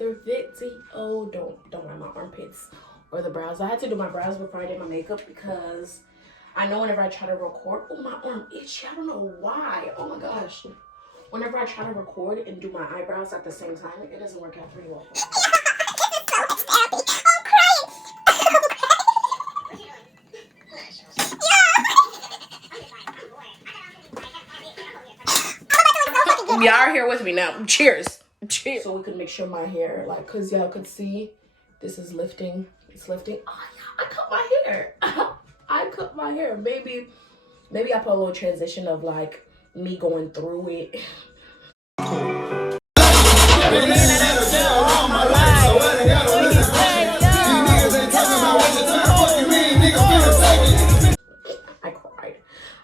another video. Don't mind my armpits or the brows. I had to do my brows before I did my makeup because I know whenever I try to record, oh, my arm itchy. I don't know why. Oh my gosh. Whenever I try to record and do my eyebrows at the same time, it doesn't work out very well. Y'all are here with me now. Cheers. Cheers. So we could make sure my hair, like, cause y'all could see this is lifting. It's lifting. Oh yeah, I cut my hair. I cut my hair. Maybe I put a little transition of like me going through it.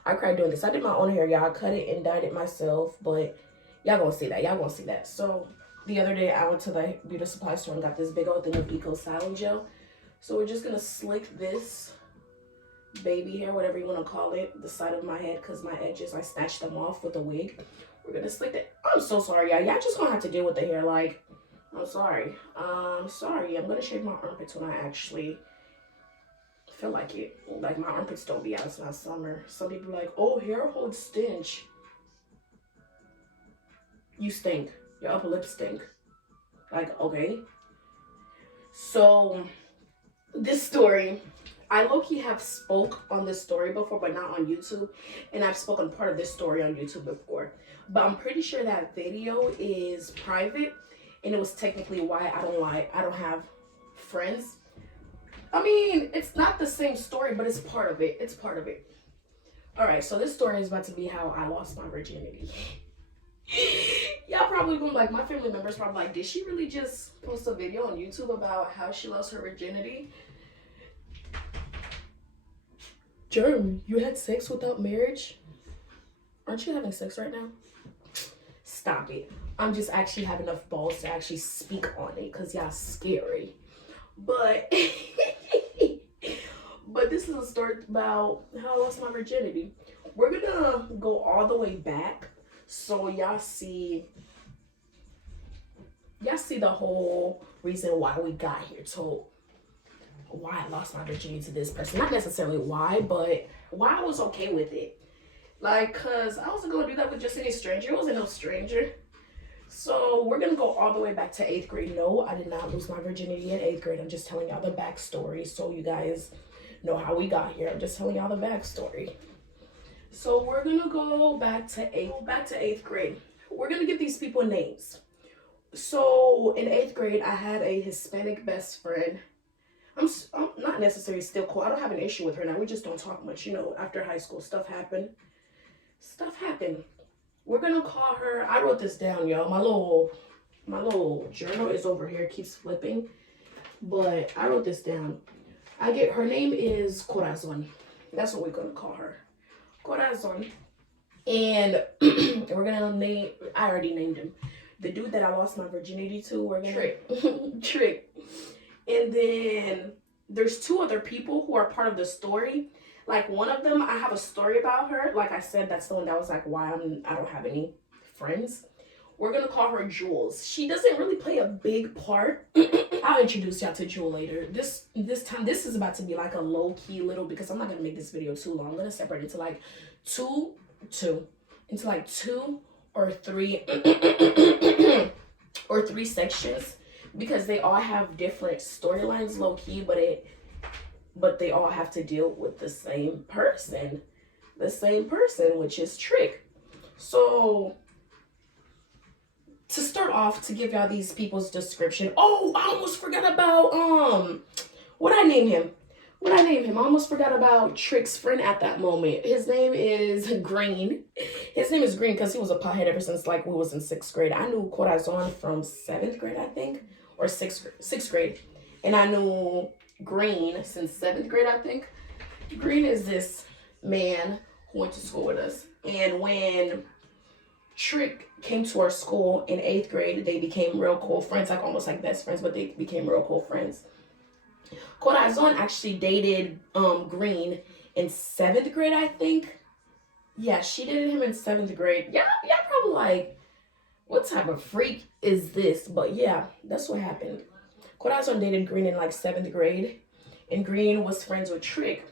I cried doing this. I did my own hair, y'all. I cut it and dyed it myself, but y'all gonna see that. Y'all gonna see that. So the other day I went to the beauty supply store and got this big old thing of Eco Styling Gel. So we're just gonna slick this baby hair, whatever you want to call it, the side of my head, because my edges, I snatched them off with a wig. We're gonna slick that. I'm so sorry, y'all. Y'all just gonna have to deal with the hair. Like, I'm sorry. Sorry. I'm gonna shave my armpits when I actually feel like it. Like, my armpits don't be out. It's not summer. Some people are like, oh, hair holds stench. You stink. Your upper lip stink. Like, okay. So this story, I low-key have spoke on this story before, but not on YouTube. And I've spoken part of this story on YouTube before. But I'm pretty sure that video is private. And it was technically why I don't have friends. I mean, it's not the same story, but it's part of it. It's part of it. All right, so this story is about to be how I lost my virginity. Y'all probably gonna like, my family members probably like, did she really just post a video on YouTube about how she lost her virginity? Germ, you had sex without marriage? Aren't you having sex right now? Stop it. I'm just actually have enough balls to actually speak on it because y'all scary. But but this is a story about how I lost my virginity. We're gonna go all the way back so y'all see the whole reason why we got here, to why I lost my virginity to this person. Not necessarily why, but why I was okay with it. Like, cause I wasn't gonna do that with just any stranger. It wasn't no stranger. So we're gonna go all the way back to 8th grade. No, I did not lose my virginity in 8th grade. I'm just telling y'all the backstory so you guys know how we got here. I'm just telling y'all the backstory. So we're gonna go back to 8th grade. We're gonna give these people names. So in 8th grade, I had a Hispanic best friend. I'm not necessarily still cool. I don't have an issue with her now. We just don't talk much. You know, after high school, stuff happened. We're gonna call her, I wrote this down, y'all. My little journal is over here, keeps flipping. But I wrote this down. Her name is Corazon. That's what we're gonna call her. Corazon. And we're gonna name, I already named him. The dude that I lost my virginity to, we're gonna Trick. And then there's 2 other people who are part of the story. Like, one of them, I have a story about her. Like I said, that's the one that was like why I don't have any friends. We're gonna call her Jules. She doesn't really play a big part. I'll introduce y'all to Jewel later. This time, this is about to be like a low-key little, because I'm not gonna make this video too long. I'm gonna separate it to like two or three or 3 sections, because they all have different storylines, low-key, but they all have to deal with the same person, which is Trick. So to start off, to give y'all these people's description. Oh, I almost forgot about what I name him. I almost forgot about Trick's friend at that moment. His name is Green. Because he was a pothead ever since like we was in 6th grade. I knew Corazon from 7th grade, I think, or 6th grade, and I knew Green since 7th grade, I think. Green is this man who went to school with us. And when Trick came to our school in 8th grade, they became real cool friends, like almost like best friends, but they became real cool friends. Corazon actually dated Green in 7th grade, I think. Yeah, she dated him in 7th grade. Yeah, probably like, what type of freak is this? But yeah, that's what happened. Corazon dated Green in like 7th grade, and Green was friends with Trick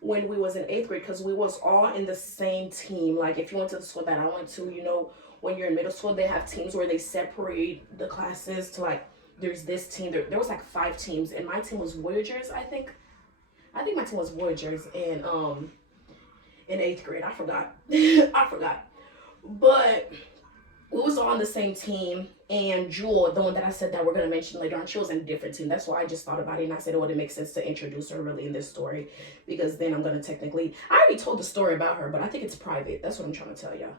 when we was in 8th grade because we was all in the same team. Like if you went to the school that I went to, you know, when you're in middle school, they have teams where they separate the classes to like there's this team. There was like 5 teams, and my team was Voyagers. I think my team was Voyagers in 8th grade. I forgot. I forgot. But we was all on the same team, and Jewel, the one that I said that we're gonna mention later on, she was in a different team. That's why I just thought about it, and I said it wouldn't make sense to introduce her really in this story, because then I'm gonna technically, I already told the story about her, but I think it's private. That's what I'm trying to tell y'all.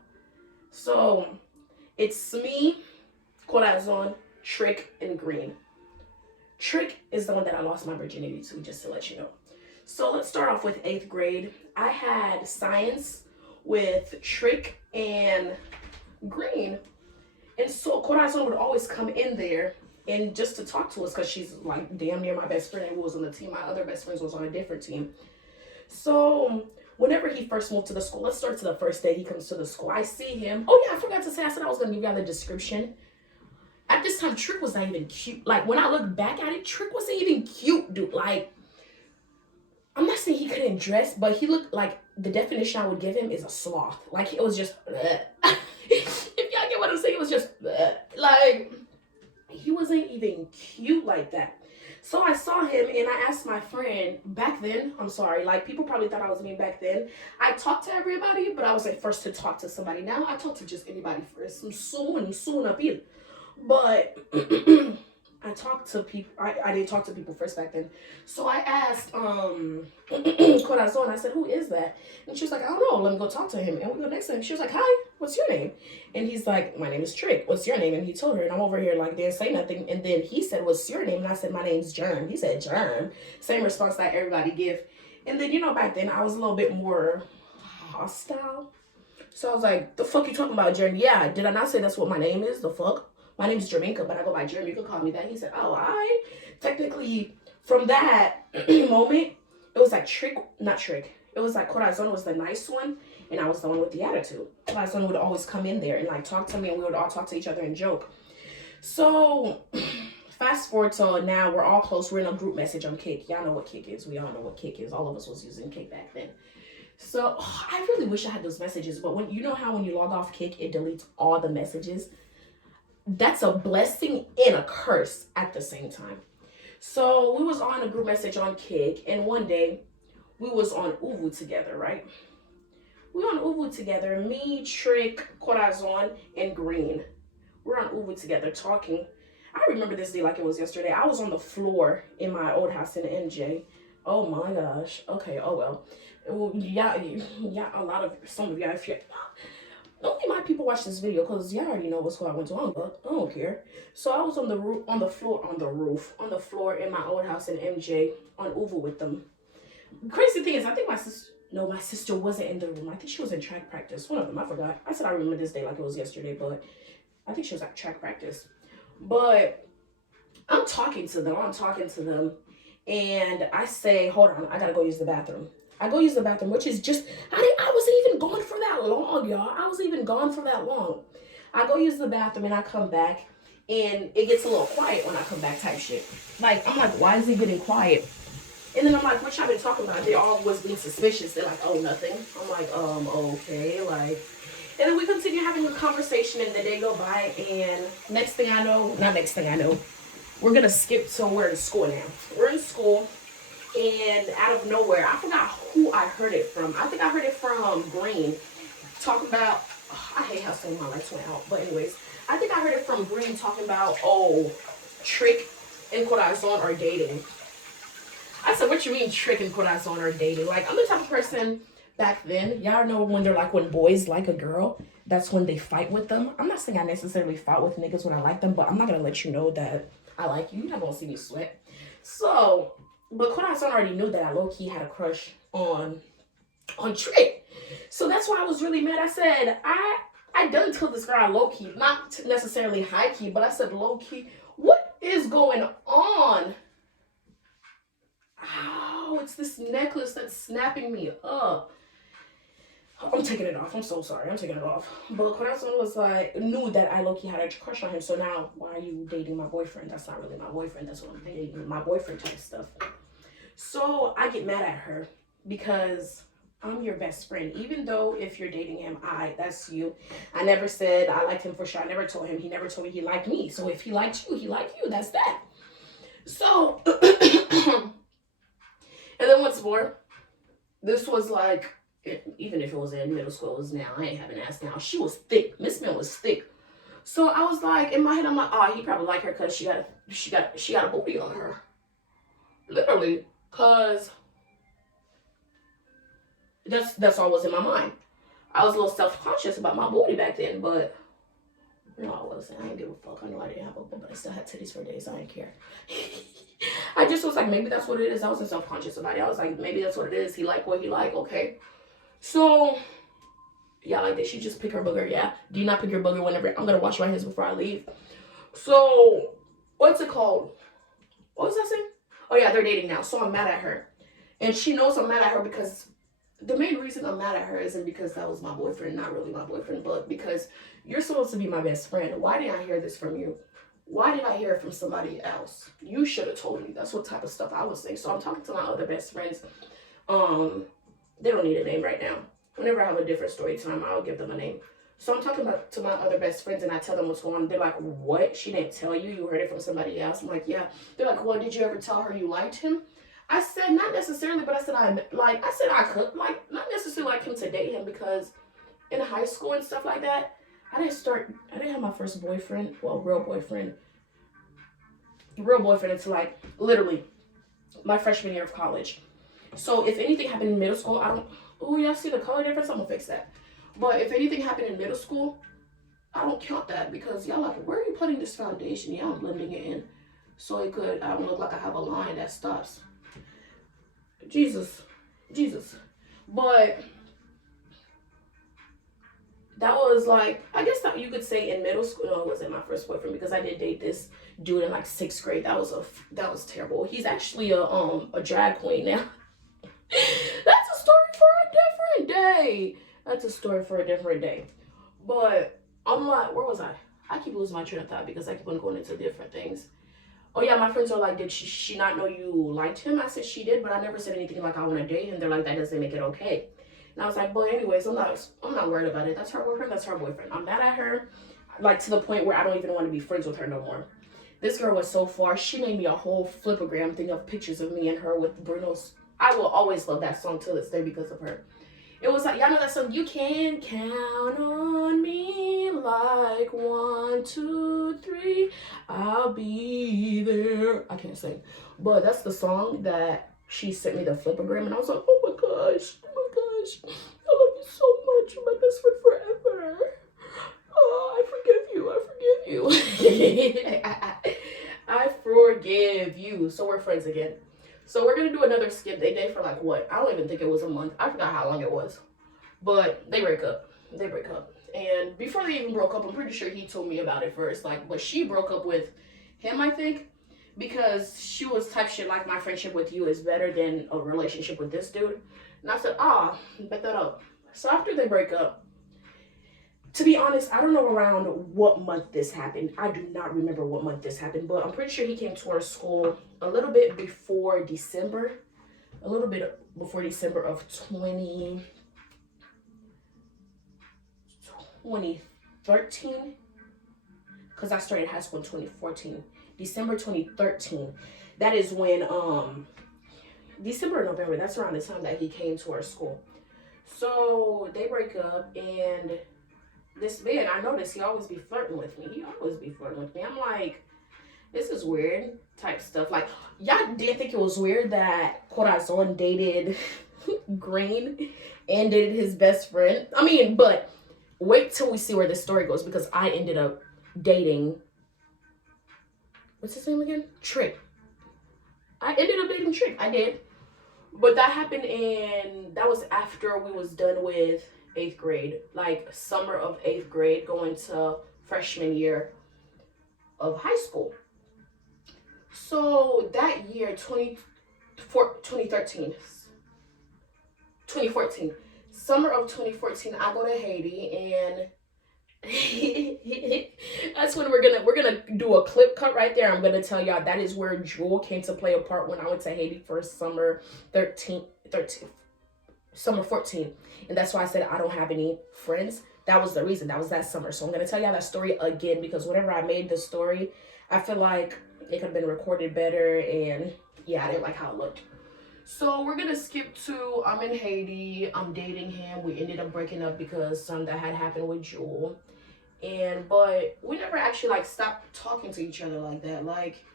So it's me, Corazon, Trick, and Green. Trick is the one that I lost my virginity to, just to let you know. So let's start off with 8th grade. I had science with Trick and Green. And so Corazon would always come in there and just to talk to us because she's like damn near my best friend who was on the team. My other best friends was on a different team. So whenever he first moved to the school, let's start to the first day he comes to the school. I see him. Oh yeah, I forgot to say, I said I was going to give y'all the description. At this time, Trick was not even cute. Like when I look back at it, Trick wasn't even cute, dude. Like, I'm not saying he couldn't dress, but he looked like, the definition I would give him is a sloth. Like it was just if y'all get what I'm saying, it was just like he wasn't even cute like that. So I saw him and I asked my friend back then, I'm sorry, like people probably thought I was mean back then. I talked to everybody, but I was like first to talk to somebody. Now I talk to just anybody first. I'm soon up here. But I talked to people. I didn't talk to people first back then. So I asked Corazon, I said, who is that? And she was like, I don't know. Let me go talk to him. And we go next to him. She was like, hi, what's your name? And he's like, my name is Trick. What's your name? And he told her. And I'm over here like, didn't say nothing. And then he said, what's your name? And I said, my name's Germ. He said, Germ. Same response that everybody give. And then, you know, back then I was a little bit more hostile. So I was like, the fuck you talking about, Germ? Yeah, did I not say that's what my name is? The fuck? My name is Jamaica, but I go by Germ. You can call me that. He said, oh, I technically from that moment, it was like not Trick. It was like Corazon was the nice one, and I was the one with the attitude. Corazon would always come in there and like talk to me, and we would all talk to each other and joke. So fast forward to now, we're all close. We're in a group message on Kick. Y'all know what Kick is. We all know what Kick is. All of us was using Kick back then. So I really wish I had those messages, but when you know how when you log off Kick, it deletes all the messages. That's a blessing and a curse at the same time. So we was on a group message on Kick, and one day we was on Uvu together, right? We on Uvu together, me, Trick, Corazon, and Green. We're on Uvu together talking. I remember this day like it was yesterday. I was on the floor in my old house in NJ. Oh my gosh. Okay, oh well. Yeah, a lot of, some of y'all, if you're, only my people watch this video because y'all already know what's going on, but I don't care. So I was on the floor in my old house in MJ on Uvu with them. Crazy thing is, I think my sister wasn't in the room. I think she was in track practice. One of them, I forgot. I said I remember this day like it was yesterday, but I think she was at track practice. But I'm talking to them, and I say, hold on, I gotta go use the bathroom. I go use the bathroom, which is just, I wasn't even gone for that long, y'all. I wasn't even gone for that long. I go use the bathroom and I come back and it gets a little quiet when I come back type shit. Like, I'm like, why is it getting quiet? And then I'm like, what y'all been talking about? They all was being suspicious. They're like, oh, nothing. I'm like, okay, like. And then we continue having a conversation and the day go by, and next thing I know, we're gonna skip to we're in school now. We're in school. And out of nowhere, I forgot who I heard it from. I think I heard it from Green. Talking about, I hate how some of my lights went out. But anyways, I think I heard it from Green talking about, oh, Trick and Corazon are dating. I said, what you mean Trick and Corazon are dating? Like, I'm the type of person back then, y'all know when they're like, when boys like a girl, that's when they fight with them. I'm not saying I necessarily fight with niggas when I like them, but I'm not going to let you know that I like you. You're not going to see me sweat. So, but Corazon already knew that I low-key had a crush on Trick. So that's why I was really mad. I said, I done told this girl low-key, not necessarily high-key, but I said low-key, what is going on? Ow, it's this necklace that's snapping me up. I'm taking it off. I'm so sorry. I'm taking it off. But Corazon was like, knew that I low-key had a crush on him. So now, why are you dating my boyfriend? That's not really my boyfriend. That's what I'm dating, my boyfriend type stuff. So I get mad at her because I'm your best friend. Even though if you're dating him, that's you. I never said I liked him for sure. I never told him. He never told me he liked me. So if he liked you, he liked you. That's that. So, and then what's more, this was like, even if it was in middle school, it was now. I ain't having ass now. She was thick. Miss Mill was thick. So I was like, in my head, I'm like, oh, he probably like her because she got a booty on her. Literally, cause that's all was in my mind. I was a little self-conscious about my booty back then, but no, I wasn't. I didn't give a fuck. I know I didn't have a booty, but I still had titties for days. So I didn't care. I just was like, maybe that's what it is. I wasn't self-conscious about it. I was like, maybe that's what it is. He like what he like. Okay. So yeah, like did she just pick her booger? Yeah. Do you not pick your booger whenever? I'm gonna wash my hands before I leave. So what's it called? What was I saying? Oh yeah, they're dating now. So I'm mad at her, and she knows I'm mad at her because the main reason I'm mad at her isn't because that was my boyfriend, not really my boyfriend, but because you're supposed to be my best friend. Why didn't I hear this from you? Why did I hear it from somebody else? You should have told me. That's what type of stuff I was saying. So I'm talking to my other best friends. They don't need a name right now. Whenever I have a different story time, I'll give them a name. So I'm talking to my other best friends and I tell them what's going on. They're like, what? She didn't tell you? You heard it from somebody else? I'm like, yeah. They're like, well, did you ever tell her you liked him? I said, not necessarily, but I said, I could, like, not necessarily like him to date him because in high school and stuff like that, I didn't have my first boyfriend, well, real boyfriend until like, literally, my freshman year of college. So if anything happened in middle school, y'all see the color difference? I'm gonna fix that. But if anything happened in middle school, I don't count that because y'all like, where are you putting this foundation? Yeah, I'm blending it in. So I don't look like I have a line that stops. Jesus. But that was like, I guess that you could say in middle school. No, it wasn't my first boyfriend because I did date this dude in like 6th grade. That was terrible. He's actually a drag queen now. That's a story for a different day. But I'm like, where was I? I keep losing my train of thought because I keep on going into different things. Oh yeah, my friends are like, did she not know you liked him? I said she did, but I never said anything like I want to date him. They're like, that doesn't make it okay. And I was like, but anyways, I'm not worried about it. That's her boyfriend. That's her boyfriend. I'm mad at her, like to the point where I don't even want to be friends with her no more. This girl was so far. She made me a whole flipagram thing of pictures of me and her with Bruno's. I will always love that song till this day because of her. It was like, y'all know that song, you can count on me like 1, 2, 3, I'll be there. I can't sing, but that's the song that she sent me the flipagram, and I was like, oh my gosh, I love you so much, you're my best friend forever. Oh, I forgive you. I forgive you. So we're friends again. So we're going to do another skip. They date for like what? I don't even think it was a month. I forgot how long it was. But they break up. And before they even broke up, I'm pretty sure he told me about it first. Like, but she broke up with him, I think, because she was type shit like, my friendship with you is better than a relationship with this dude. And I said, bet that up. So after they break up, to be honest, I don't know around what month this happened. I do not remember what month this happened, but I'm pretty sure he came to our school a little bit before December. A little bit before December of 2013. Because I started high school in 2014. December 2013. That is when, December or November, that's around the time that he came to our school. So they break up, and this man, I noticed he always be flirting with me. I'm like, this is weird type stuff. Like, y'all did think it was weird that Corazon dated Green and dated his best friend. I mean, but wait till we see where this story goes, because I ended up dating, what's his name again? Trick. I ended up dating Trick. I did. But that happened that was after we was done with 8th grade, like summer of 8th grade, going to freshman year of high school. So that year, 2014, summer of 2014, I go to Haiti, and that's when we're gonna do a clip cut right there. I'm gonna tell y'all that is where Jewel came to play a part when I went to Haiti for summer 13, summer 14. And that's why I said I don't have any friends. That was the reason. That was that summer. So I'm gonna tell y'all that story again, because whenever I made the story, I feel like it could have been recorded better, and yeah, I didn't like how it looked. So we're gonna skip to I'm in Haiti, I'm dating him. We ended up breaking up because something that had happened with Jewel. But we never actually like stopped talking to each other like that. Like,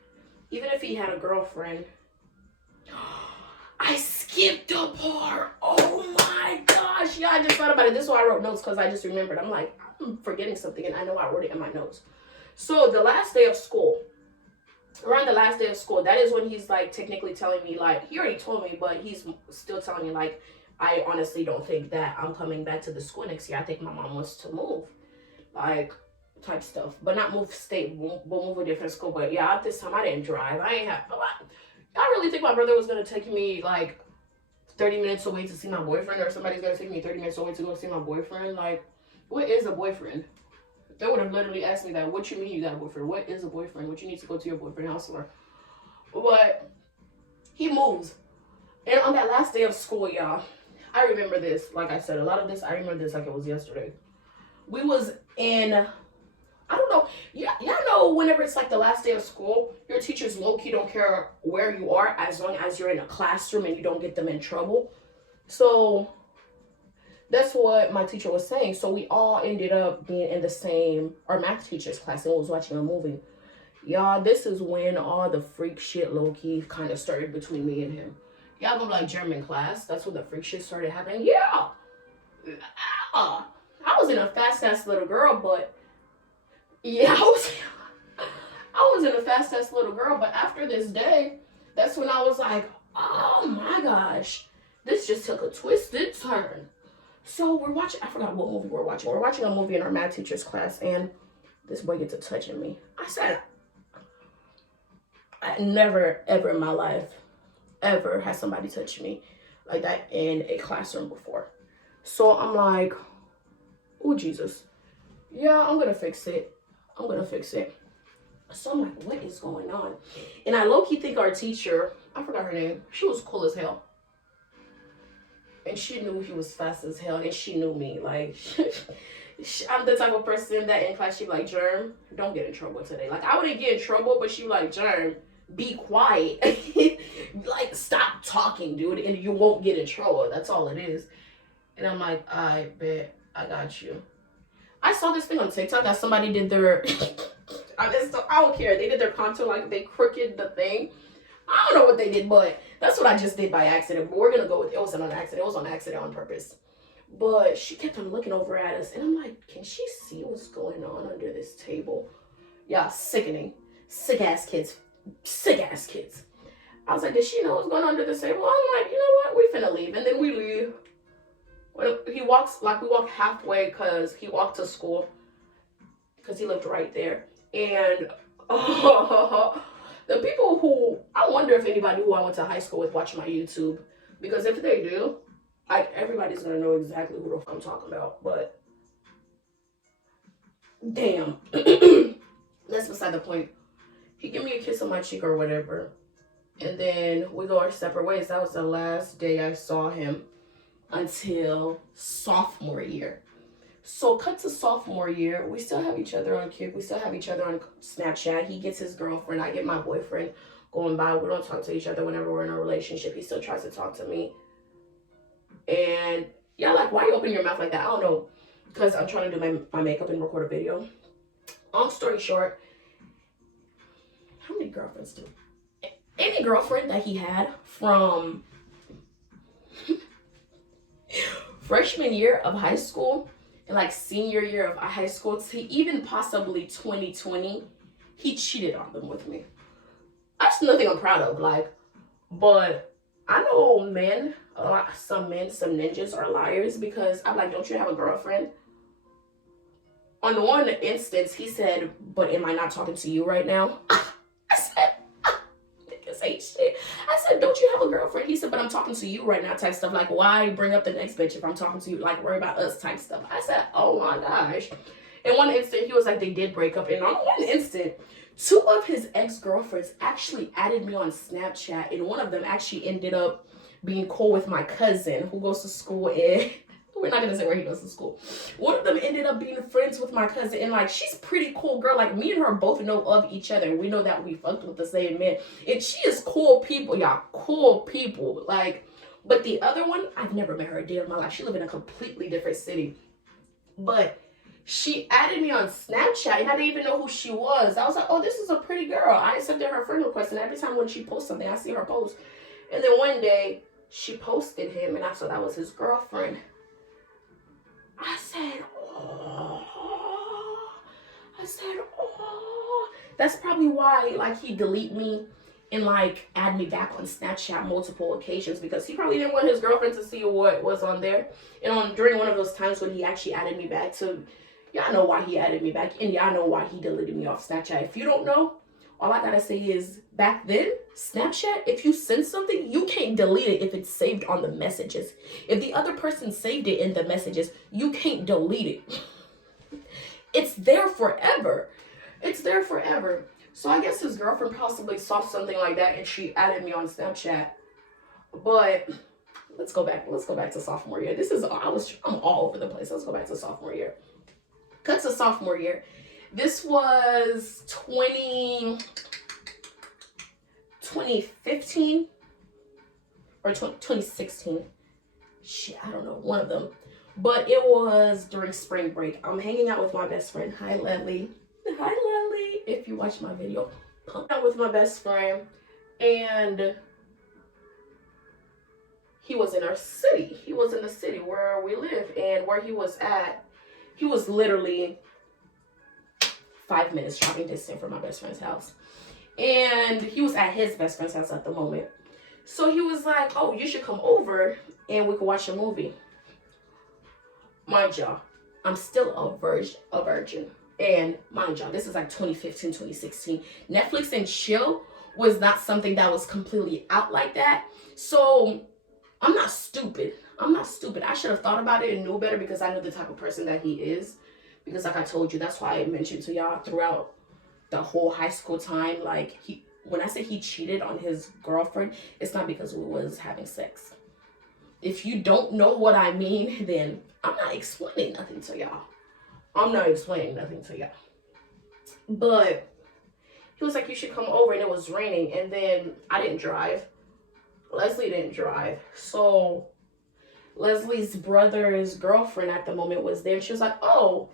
even if he had a girlfriend, I skipped a part. Oh my gosh. Yeah, I just thought about it. This is why I wrote notes, because I just remembered. I'm like, I'm forgetting something, and I know I wrote it in my notes. So the last day of school, around the last day of school, that is when he's like technically telling me, like, he already told me, but he's still telling me, like, I honestly don't think that I'm coming back to the school next year. I think my mom wants to move, like, type stuff, but not move state, but move a different school. But yeah, at this time I didn't drive. I ain't have. I really think my brother was gonna take me like 30 minutes away to see my boyfriend, or somebody's gonna take me 30 minutes away to go see my boyfriend. Like, what is a boyfriend? They would have literally asked me that. What you mean you got a boyfriend? What is a boyfriend? What you need to go to your boyfriend's house for? But he moves. And on that last day of school, y'all, I remember this. Like I said, a lot of this, I remember this like it was yesterday. We was in, I don't know. Y'all know whenever it's like the last day of school, your teachers low-key don't care where you are as long as you're in a classroom and you don't get them in trouble. So that's what my teacher was saying. So we all ended up being in the same, our math teacher's class, and was watching a movie. Y'all, this is when all the freak shit low-key kind of started between me and him. Y'all go like German class. That's when the freak shit started happening. Yeah. I was in a fast-ass little girl, but yeah, I was in a fast-ass little girl. But after this day, that's when I was like, oh my gosh, this just took a twisted turn. So we're watching, I forgot what movie we're watching. We're watching a movie in our math teacher's class, and this boy gets to touching me. I said, I never, ever in my life, ever had somebody touch me like that in a classroom before. So I'm like, oh, Jesus. Yeah, I'm going to fix it. I'm going to fix it. So I'm like, what is going on? And I low-key think our teacher, I forgot her name, she was cool as hell. And she knew he was fast as hell, and she knew me. Like, I'm the type of person that in class, she'd be like, Germ, don't get in trouble today. Like, I wouldn't get in trouble, but she'd be like, Germ, be quiet. Like, stop talking, dude, and you won't get in trouble. That's all it is. And I'm like, I bet, I got you. I saw this thing on TikTok that somebody did their, I don't care. They did their contour, like, they crooked the thing. I don't know what they did, but that's what I just did by accident. But we're going to go with, it wasn't on accident. It was on accident on purpose. But she kept on looking over at us. And I'm like, can she see what's going on under this table? Yeah, sickening. Sick-ass kids. Sick-ass kids. I was like, did she know what's going on under this table? I'm like, you know what? We finna leave. And then we leave. When he walks, like, we walk halfway because he walked to school. Because he lived right there. And, the people who, I wonder if anybody who I went to high school with watch my YouTube. Because if they do, everybody's going to know exactly who the fuck I'm talking about. But, damn. That's beside the point. He gave me a kiss on my cheek or whatever. And then we go our separate ways. That was the last day I saw him until sophomore year. So cut to sophomore year, we still have each other on Kik. We still have each other on Snapchat. He gets his girlfriend. I get my boyfriend going by. We don't talk to each other whenever we're in a relationship. He still tries to talk to me. And yeah, like, why you open your mouth like that? I don't know. Because I'm trying to do my makeup and record a video. Long story short, how many girlfriends do? Any girlfriend that he had from freshman year of high school and like senior year of high school to even possibly 2020, he cheated on them with me. That's nothing I'm proud of, like, but I know men, some ninjas are liars, because I'm like, don't you have a girlfriend? On the one instance, he said, but am I not talking to you right now? I said, niggas ain't shit. I said, don't you have a girlfriend? He said, but I'm talking to you right now type stuff. Like, why bring up the next bitch if I'm talking to you? Like, worry about us type stuff. I said, oh my gosh. In one instant, he was like, they did break up. And on one instant, two of his ex-girlfriends actually added me on Snapchat. And one of them actually ended up being cool with my cousin who goes to school in... We're not gonna say where he goes to school. One of them ended up being friends with my cousin, and like she's pretty cool girl. Like me and her both know of each other. We know that we fucked with the same man, and she is cool people, y'all. Cool people. Like, but the other one, I've never met her a day in my life. She live in a completely different city, but she added me on Snapchat, and I didn't even know who she was. I was like, oh, this is a pretty girl. I accepted her friend request, and every time when she posts something, I see her post. And then one day she posted him, and I saw that was his girlfriend. I said, oh. That's probably why, like, he delete me and, like, add me back on Snapchat multiple occasions, because he probably didn't want his girlfriend to see what was on there. And during one of those times when he actually added me back to, y'all know why he added me back, and y'all know why he deleted me off Snapchat. If you don't know, all I gotta say is, back then, Snapchat, if you send something, you can't delete it if it's saved on the messages. If the other person saved it in the messages, you can't delete it. It's there forever. It's there forever. So I guess his girlfriend possibly saw something like that and she added me on Snapchat. But let's go back to sophomore year. I'm all over the place. Let's go back to sophomore year. Cut to sophomore year. This was 2015 or 2016. Shit, I don't know, one of them. But it was during spring break. I'm hanging out with my best friend. Hi, Leslie. Hi, Leslie. If you watch my video, I'm out with my best friend. And he was in our city. He was in the city where we live. And where he was at, he was literally 5 minutes driving distance from my best friend's house. And he was at his best friend's house at the moment. So he was like, oh, you should come over and we could watch a movie. Mind y'all, I'm still a virgin. And mind y'all, this is like 2015, 2016. Netflix and chill was not something that was completely out like that. So I'm not stupid. I should have thought about it and knew better, because I knew the type of person that he is. Because like I told you, that's why I mentioned to y'all throughout the whole high school time, like when I say he cheated on his girlfriend, it's not because we was having sex. If you don't know what I mean, then I'm not explaining nothing to y'all. But he was like, you should come over, and it was raining, and then I didn't drive. Leslie didn't drive. So Leslie's brother's girlfriend at the moment was there. She was like, oh,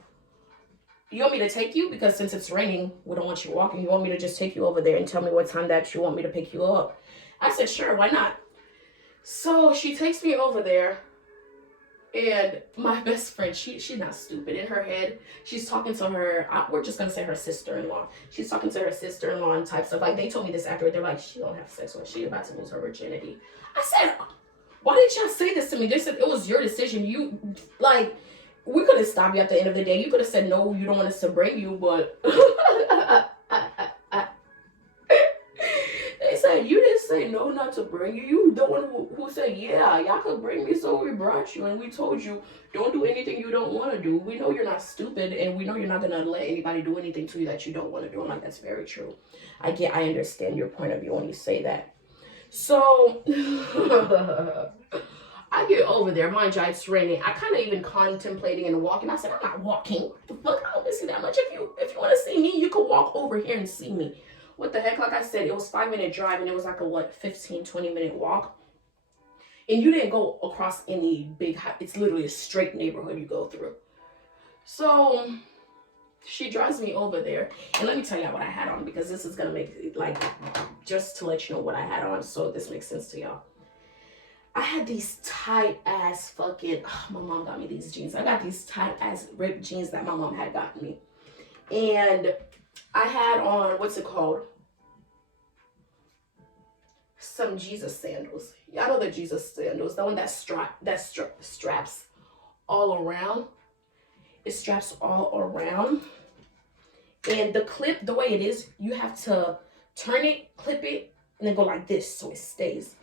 you want me to take you? Because since it's raining, we don't want you walking. You want me to just take you over there and tell me what time that you want me to pick you up? I said, sure, why not? So she takes me over there, and my best friend, she's not stupid. In her head, she's talking to her, we're just going to say her sister-in-law. She's talking to her sister-in-law and type stuff. Like, they told me this after. They're like, she don't have sex with her. She about to lose her virginity. I said, why did y'all say this to me? They said it was your decision. You, like, we could have stopped you at the end of the day. You could have said, no, you don't want us to bring you, but they said, you didn't say no not to bring you. You the one who said, yeah, y'all could bring me, so we brought you. And we told you, don't do anything you don't want to do. We know you're not stupid, and we know you're not going to let anybody do anything to you that you don't want to do. I'm like, that's very true. I understand your point of view when you say that. So I get over there. Mind you, it's raining. I kind of even contemplating and walking. I said, I'm not walking. What the fuck? I don't miss you that much. If you want to see me, you could walk over here and see me. What the heck? Like I said, it was 5-minute drive, and it was like a 15, 20-minute walk. And you didn't go across any big, it's literally a straight neighborhood you go through. So she drives me over there. And let me tell y'all what I had on, because this is going to make it, like, just to let you know what I had on, so this makes sense to y'all. I had these tight ass fucking, my mom got me these jeans. I got these tight ass ripped jeans that my mom had gotten me. And I had on, what's it called? Some Jesus sandals. Y'all know the Jesus sandals. The one that straps all around. It straps all around. And the clip, the way it is, you have to turn it, clip it, and then go like this so it stays.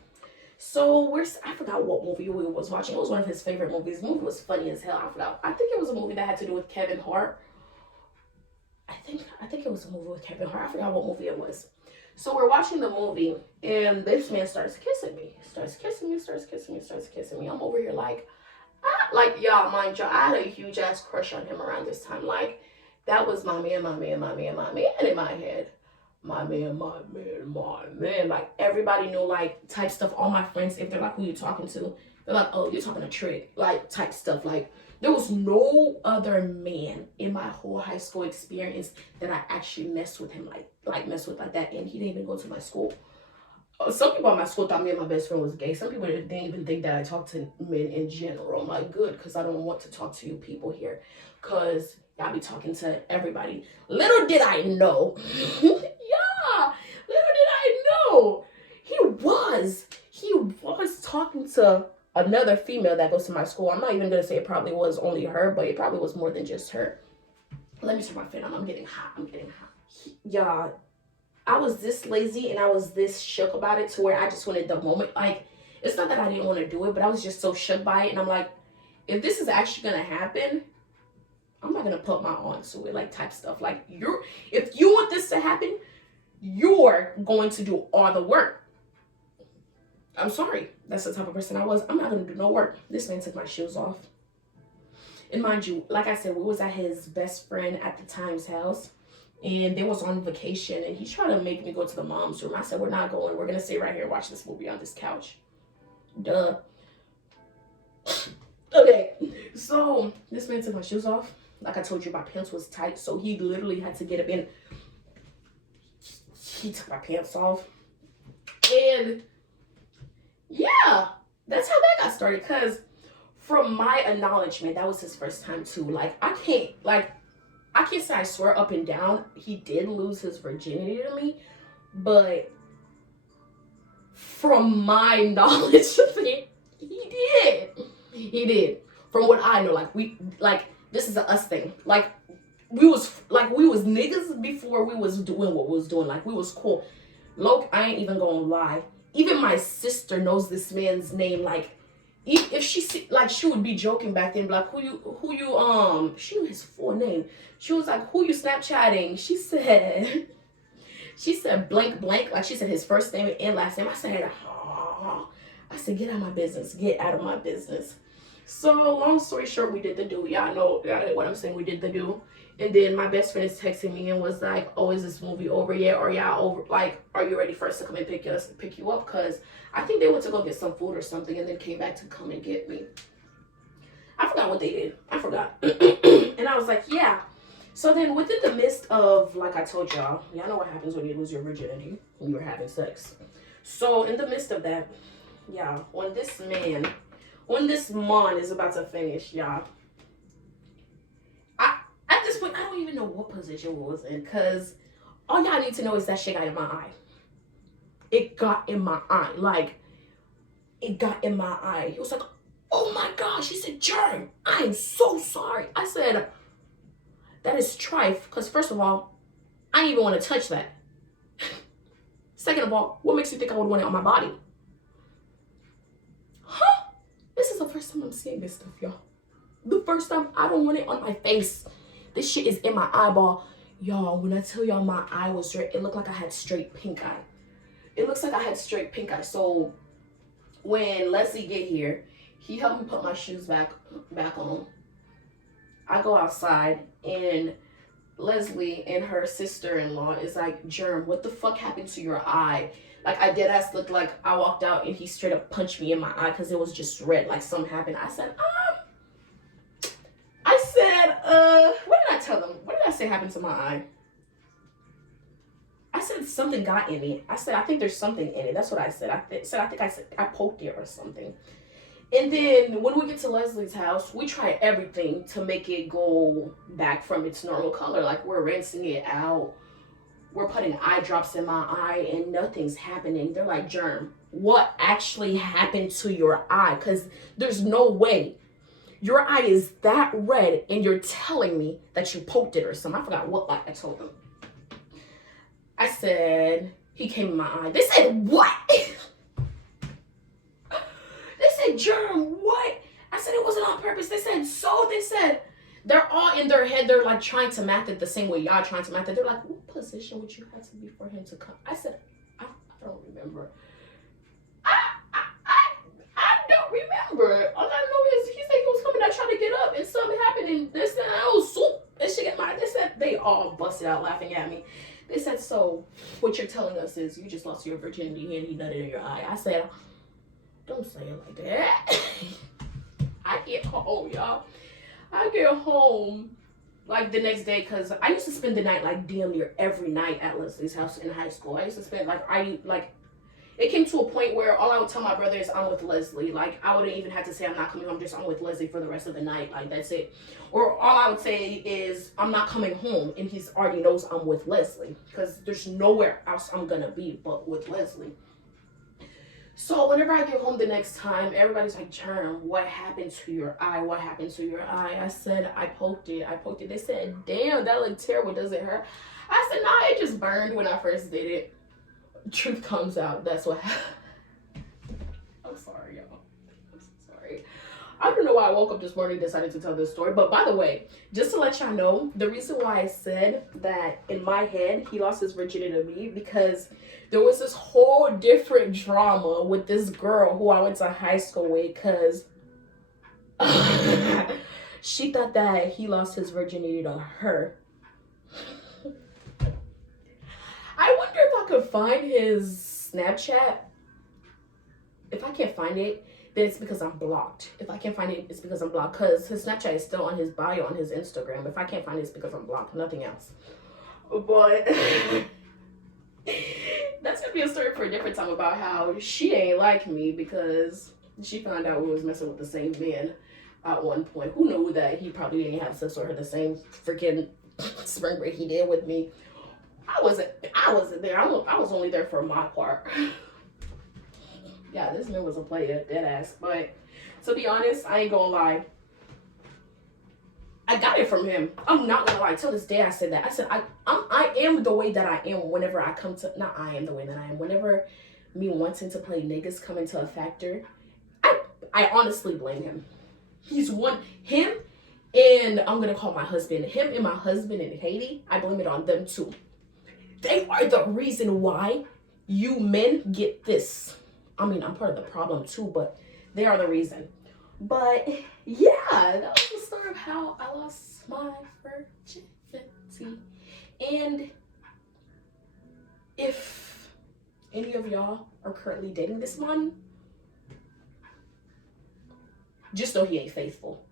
So I forgot what movie we was watching. It was one of his favorite movies. The movie was funny as hell. I forgot. I think it was a movie that had to do with Kevin Hart. I think it was a movie with Kevin Hart. I forgot what movie it was. So we're watching the movie, and this man starts kissing me. Starts kissing me. I'm over here like, like, y'all, mind y'all, I had a huge ass crush on him around this time. Like, that was my man in my head. My man. Like, everybody knew, like, type stuff. All my friends, if they're like, who you talking to? They're like, oh, you're talking to Trick. Like, type stuff. Like, there was no other man in my whole high school experience that I actually messed with him, like messed with like that. And he didn't even go to my school. Some people at my school thought me and my best friend was gay. Some people didn't even think that I talked to men in general. I'm like, good, because I don't want to talk to you people here, because y'all be talking to everybody. Little did I know. Yeah, little did I know. He was talking to another female that goes to my school. I'm not even going to say it probably was only her, but it probably was more than just her. Let me turn my fan on. I'm getting hot. Y'all, I was this lazy and I was this shook about it to where I just wanted the moment. Like, it's not that I didn't want to do it, but I was just so shook by it. And I'm like, if this is actually going to happen, I'm not going to put my all into it, like, type stuff. Like, if you want this to happen, you're going to do all the work. I'm sorry. That's the type of person I was. I'm not going to do no work. This man took my shoes off. And mind you, like I said, we was at his best friend at the time's house. And they was on vacation. And he tried to make me go to the mom's room. I said, we're not going. We're going to stay right here and watch this movie on this couch. Duh. Okay. So, this man took my shoes off. Like I told you, my pants was tight. So, he literally had to get up in. He took my pants off. And yeah, that's how that got started. Because from my acknowledgement, that was his first time too. Like, I can't say I swear up and down he did lose his virginity to me, but from my knowledge of it, he did. From what I know, this is a us thing. Like, we was niggas before we was doing what we was doing. Like, we was cool. Look, I ain't even gonna lie. Even my sister knows this man's name. Like, if she would be joking back then, like, she knew his full name. She was like, who you Snapchatting? She said blank, like, she said his first name and last name. I said, get out of my business. So, long story short, we did the do. Y'all know what I'm saying. We did the do. And then my best friend is texting me and was like, oh, is this movie over yet? Or y'all over? Like, are you ready for us to come and pick you up? Because I think they went to go get some food or something and then came back to come and get me. I forgot what they did. I forgot. And I was like, yeah. So then within the midst of, like I told y'all know what happens when you lose your virginity when you're having sex. So in the midst of that, y'all, when this man is about to finish, y'all, at this point, I don't even know what position we was in, because all y'all need to know is that shit got in my eye. It got in my eye. Like, it got in my eye. He was like, oh my gosh. He said, Jern, I am so sorry. I said, that is trife, because first of all, I didn't even want to touch that. Second of all, what makes you think I would want it on my body? Huh? This is the first time I'm seeing this stuff, y'all. The first time. I don't want it on my face. This shit is in my eyeball. Y'all, when I tell y'all my eye was red, it looked like I had straight pink eye. It looks like I had straight pink eye. So when Leslie get here, he helped me put my shoes back on. I go outside and Leslie and her sister-in-law is like, Germ, what the fuck happened to your eye? Like, I dead ass looked like I walked out and he straight up punched me in my eye because it was just red, like something happened. I said, what did I tell them? What did I say happened to my eye? I said something got in it. I said, I think there's something in it. That's what I said. I think I poked it or something. And then when we get to Leslie's house, we try everything to make it go back from its normal color. Like, we're rinsing it out. We're putting eye drops in my eye and nothing's happening. They're like, Germ, what actually happened to your eye? Because there's no way your eye is that red and you're telling me that you poked it or something. I forgot what I told them. I said, He came in my eye. They said, what? They said, germ, what? I said, it wasn't on purpose. They said, so? They said, they're all in their head. They're like trying to math it the same way y'all trying to math it. They're like, what position would you have to be for him to come? I said, I don't remember. I don't remember. All I know is he said he was coming out trying to get up and something happened and this and I was soup and shit get my. They said they all busted out laughing at me. They said, so what you're telling us is you just lost your virginity and he nutted in your eye. I said, don't say it like that. I get home, y'all. I get home like the next day because I used to spend the night like damn near every night at Leslie's house in high school. I used to spend it came to a point where all I would tell my brother is I'm with Leslie. Like, I wouldn't even have to say I'm not coming home, just I'm with Leslie for the rest of the night. Like, that's it. Or all I would say is I'm not coming home, and he already knows I'm with Leslie. Because there's nowhere else I'm going to be but with Leslie. So whenever I get home the next time, everybody's like, Germ, what happened to your eye? What happened to your eye? I said, I poked it. They said, damn, that looked terrible. Does it hurt? I said, nah, it just burned when I first did it. Truth comes out. That's what happened. I'm sorry, y'all. I'm so sorry. I don't know why I woke up this morning and decided to tell this story. But by the way, just to let y'all know, the reason why I said that in my head he lost his virginity to me, because there was this whole different drama with this girl who I went to high school with, because she thought that he lost his virginity to her. I wonder if I could find his Snapchat. If I can't find it, then it's because I'm blocked. If I can't find it, it's because I'm blocked. Because his Snapchat is still on his bio on his Instagram. If I can't find it, it's because I'm blocked. Nothing else. But that's going to be a story for a different time about how she ain't like me because she found out we was messing with the same man at one point. Who knew that he probably didn't have sex with her the same freaking spring break he did with me. I wasn't there. I was only there for my part. Yeah, this man was a player, dead ass. But to be honest, I ain't gonna lie. I got it from him. I'm not gonna lie. Till this day, I said that. I said I am the way that I am. Whenever I come to, not I am the way that I am. Whenever me wanting to play niggas come into a factor, I honestly blame him. Him, and I'm gonna call my husband. Him and my husband and Haiti. I blame it on them too. They are the reason why you men get this. I mean, I'm part of the problem too, but they are the reason. But yeah, that was the story of how I lost my virginity. And if any of y'all are currently dating this man, just know he ain't faithful.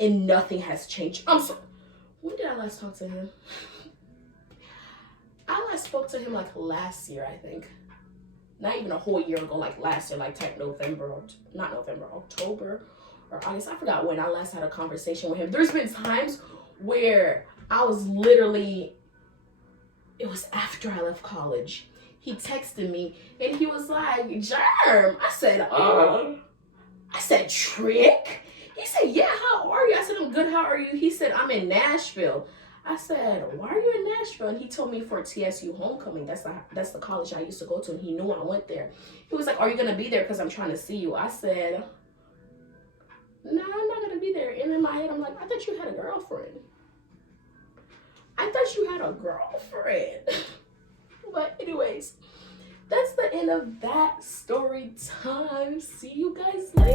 And nothing has changed. I'm sorry. When did I last talk to him? I last spoke to him like last year, I think. Not even a whole year ago, like last year, like type October or August. I forgot when I last had a conversation with him. There's been times where I was literally, it was after I left college. He texted me and he was like, Germ. I said, Trick? He said, yeah, how are you? I said, I'm good, how are you? He said, I'm in Nashville. I said, why are you in Nashville? And he told me for TSU homecoming. That's the college I used to go to, and he knew I went there. He was like, are you going to be there? Because I'm trying to see you. I said, no, I'm not going to be there. And in my head, I'm like, I thought you had a girlfriend. But anyways, that's the end of that story time. See you guys later.